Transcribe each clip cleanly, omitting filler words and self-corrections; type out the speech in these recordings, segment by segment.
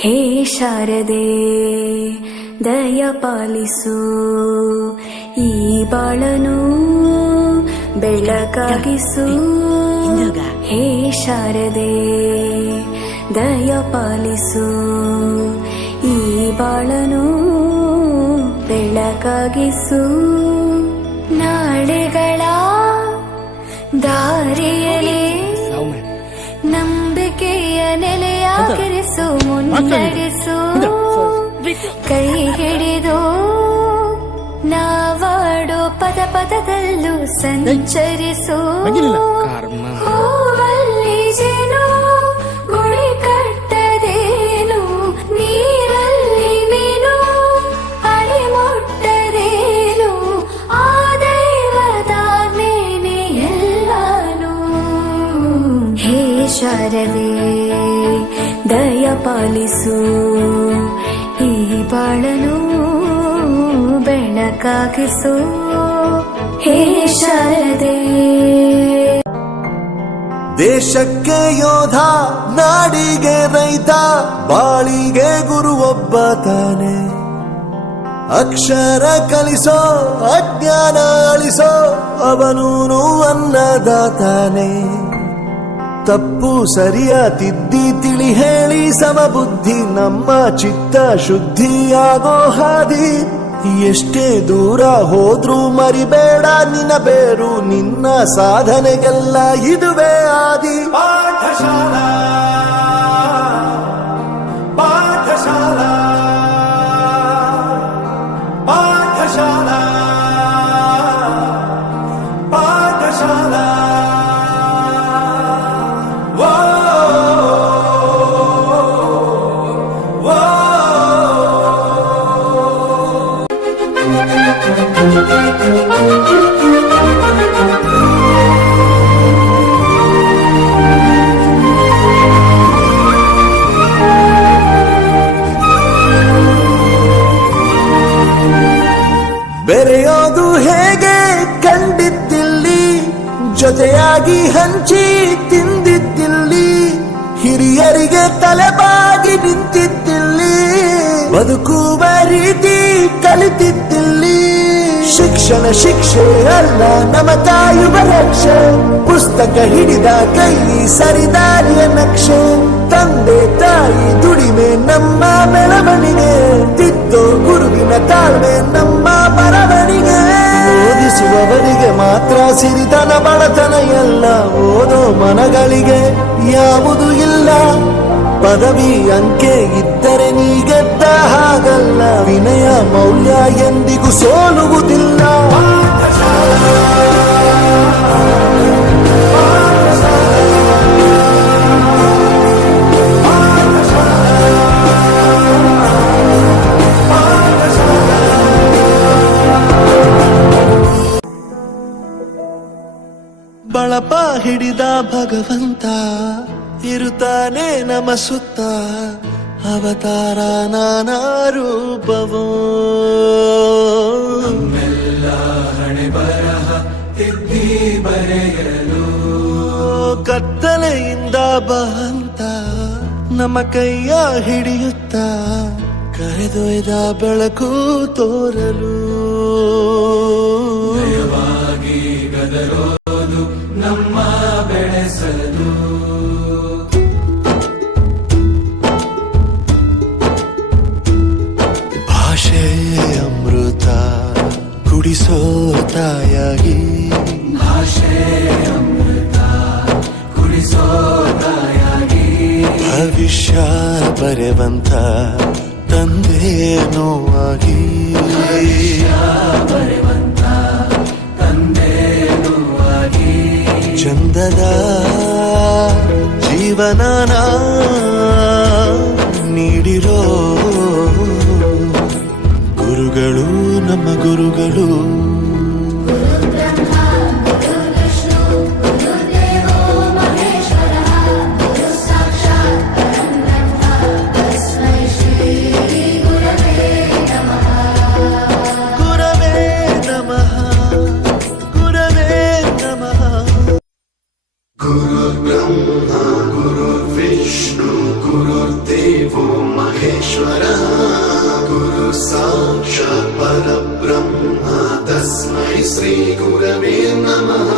ಹೇ ಶಾರದೆ ದಯ ಪಾಲಿಸು, ಈ ಬಾಳನು ಬೆಳಕಾಗಿಸು. ಹೇ ಶಾರದೆ ದಯ ಪಾಲಿಸು, ಈ ಬಾಳನು ಬೆಳಕಾಗಿಸು. ನಾಳೆಗಳ ದಾರಿಯಲ್ಲಿ ನಂಬಿಕೆಯ ನೆಲೆಯಾಗಿರಿಸು, ಮುನ್ನಡೆಸು. ಕೈ ಹಿಡಿದು ನಾವಾಡೋ ಪದ ಪದದಲ್ಲೂ ಸಂಚರಿಸು. ಹೂವಲ್ಲಿ ಜೇನು ಗುಳಿ ಕಟ್ಟದೇನು, ನೀರಲ್ಲಿ ಮೀನು ಅಡಿ ಮುಟ್ಟದೇನು, ಆ ದೈವದ ಮೇನೆ ಎಲ್ಲಾನು. ಹೇ ಶಾರದೆ ದಯ ಪಾಲಿಸು, ಈ ಬಾಳನು ಬೆಳಕಾಗಿಸು. ಹೇ ಶಾರದೆ ದೇಶಕ್ಕೆ ಯೋಧ, ನಾಡಿಗೆ ರೈತ, ಬಾಳಿಗೆ ಗುರು ಒಬ್ಬ ತಾನೆ. ಅಕ್ಷರ ಕಲಿಸೋ, ಅಜ್ಞಾನ ಅಳಿಸೋ, ಅವನೂನು ಅನ್ನದಾತಾನೆ. ತಪ್ಪು ಸರಿಯ ತಿದ್ದಿ ತಿಳಿ ಹೇಳಿ ಸಮಬುದ್ಧಿ, ನಮ್ಮ ಚಿತ್ತ ಶುದ್ಧಿಯಾಗೋ ಹಾದಿ. ಎಷ್ಟೇ ದೂರ ಹೋದ್ರೂ ಮರಿಬೇಡ ನಿನ್ನ ಬೇರು, ನಿನ್ನ ಸಾಧನೆಗೆಲ್ಲ ಇದುವೇ ಆದಿ. ಪಾಠಶಾಲಾ ಪಾಠಶಾಲಾ ಪಾಠಶಾಲಾ ಪಾಠಶಾಲಾ. ಬೆರೆಯೋದು ಹೇಗೆ ಕಂಡಿದ್ದಿಲ್ಲಿ, ಜೊತೆಯಾಗಿ ಹಂಚಿ ತಿಂದಿದ್ದಿಲ್ಲಿ, ಹಿರಿಯರಿಗೆ ತಲೆಬಾಗಿ ನಿಂತಿದ್ದಿಲ್ಲಿ, ಬದುಕುವ ರೀತಿ ಕಲಿತಿದ್ದಿಲ್ಲಿ. ಶಿಕ್ಷಣ ಶಿಕ್ಷೆ ಅಲ್ಲ ನಮ ಕಾಯುವ ರಕ್ಷೆ, ಪುಸ್ತಕ ಹಿಡಿದ ಕೈ ಸರಿದಾರಿಯ ನಕ್ಷೆ. ತಂದೆ ತಾಯಿ ದುಡಿಮೆ ನಮ್ಮ ಬೆಳವಣಿಗೆ, ತಿದ್ದೋ ಗುರುವಿನ ತಾಳ್ಮೆ ನಮ್ಮ ಬರವಣಿಗೆ. ಓದಿಸುವವರಿಗೆ ಮಾತ್ರ ಸಿರಿತನ ಬಡತನ ಎಲ್ಲ, ಓದೋ ಮನಗಳಿಗೆ ಯಾವುದು ಇಲ್ಲ. ಪದವಿ ಅಂಕೆ ಇದ್ದರೆ ನೀ ಗೆದ್ದ ಹಾಗಲ್ಲ, ವಿನಯ ಮೌಲ್ಯ ಎಂದಿಗೂ ಸೋಲುವುದಿಲ್ಲ. ಬಳಪ ಹಿಡಿದ ಭಗವಂತ ಇರುತ್ತಾನೆ ನಮ ಸುತ್ತ, ಅವತಾರ ನಾನಾ ರೂಪವೋ. ನಮ್ಮೆಲ್ಲ ಹಣೆ ಬರಹ ತಿದ್ದಿ ಬರೆಯಲು, ಕತ್ತಲೆಯಿಂದ ಬಹಂತ ನಮ್ಮ ಕೈಯ ಹಿಡಿಯುತ್ತ, ಕರೆದೊಯ್ದ ಬೆಳಕು ತೋರಲು. ದಯವಾಗಿ ಗದರೋದು ನಮ್ಮ ಬೆಳೆಸಲು. ಭಾಷೆ ಅಮೃತ ಕುಡಿಸೋ ತಾಯಾಗಿ, ಭಾಷೆ ಅಮೃತ ಕುಡಿಸೋ ತಾಯಾಗಿ. ಭವಿಷ್ಯ ಬರೆವಂತ ತಂದೇನೋ ಆಗಿ, ಬರೆವಂತ ತಂದೇನೋ ಆಗಿ. ಚಂದದ ಜೀವನನ ನೀಡಿರೋ ಗುರುಗಳು ನಮ್ಮ ಗುರುಗಳು. Guru गुरुर्ब्रह्मा गुरुर्विष्णु गुरुर्देवो महेश्वरः गुरु साक्षात् परब्रह्म तस्मै श्री गुरवे नमः।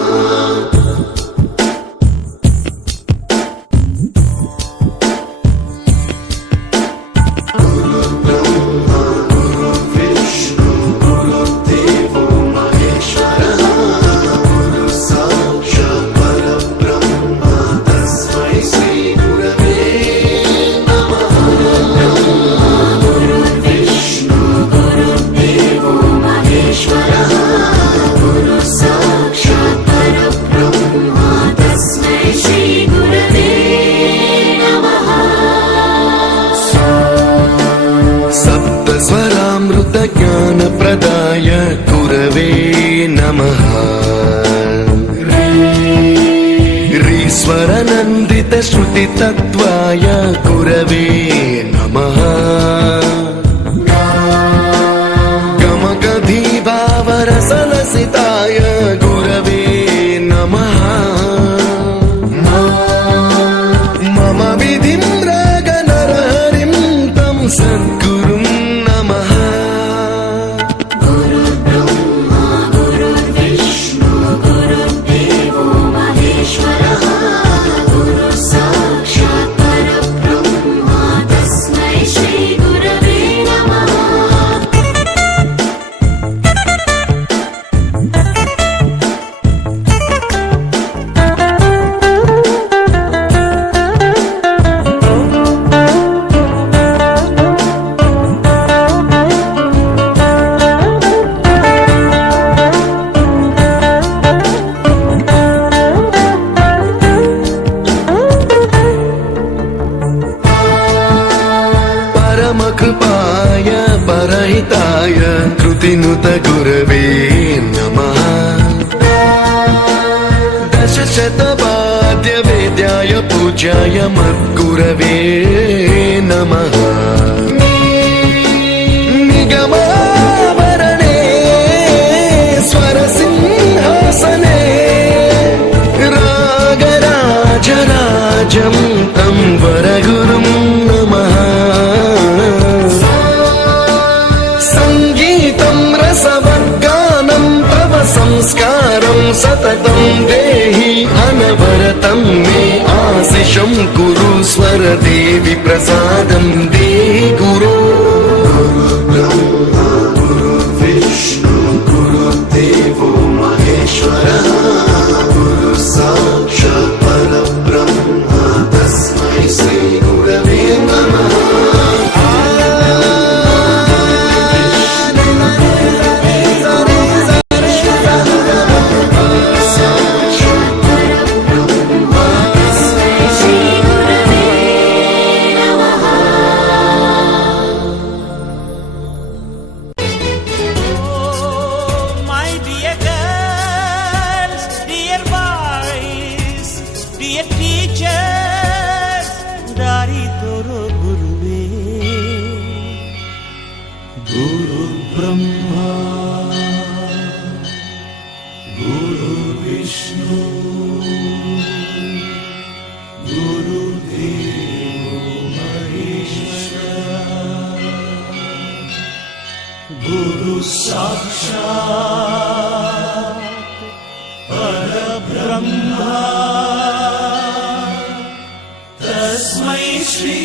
ज्ञानप्रदाय गुरवे नमः। ह्रीश्वरनन्दित श्रुतितत्त्वाय गुरवे नमः। गमगधीभावरसलसिताय गुरवे नमः। मम विधिं रागनरहरिं तं सद्गुरुं नमः। परमकृपाय परहिताय कृतिनुत गुरवे नमः। दशशतवाद्यवेद्याय पूज्याय मद्गुरवे नमः। निगमावरणे स्वरसिंहासने रागराजराजं तं वरगुरुं नमः। रसवद्गानं तव संस्कारं सततं देहि अनवरतं मे आशिषं कुरु स्वरदेवि प्रसादं देहि गुरो। गुरुर्ब्रह्मा गुरुर्विष्णु गुरुर्देवो महेश्वरः गुरु साक्षात् परब्रह्म तस्मै श्री गुरवे नमः। गुरुर्ब्रह्मा गुरुर्विष्णु गुरुर्देवो महेश्वरः गुरु साक्षात् परब्रह्म तस्मै श्री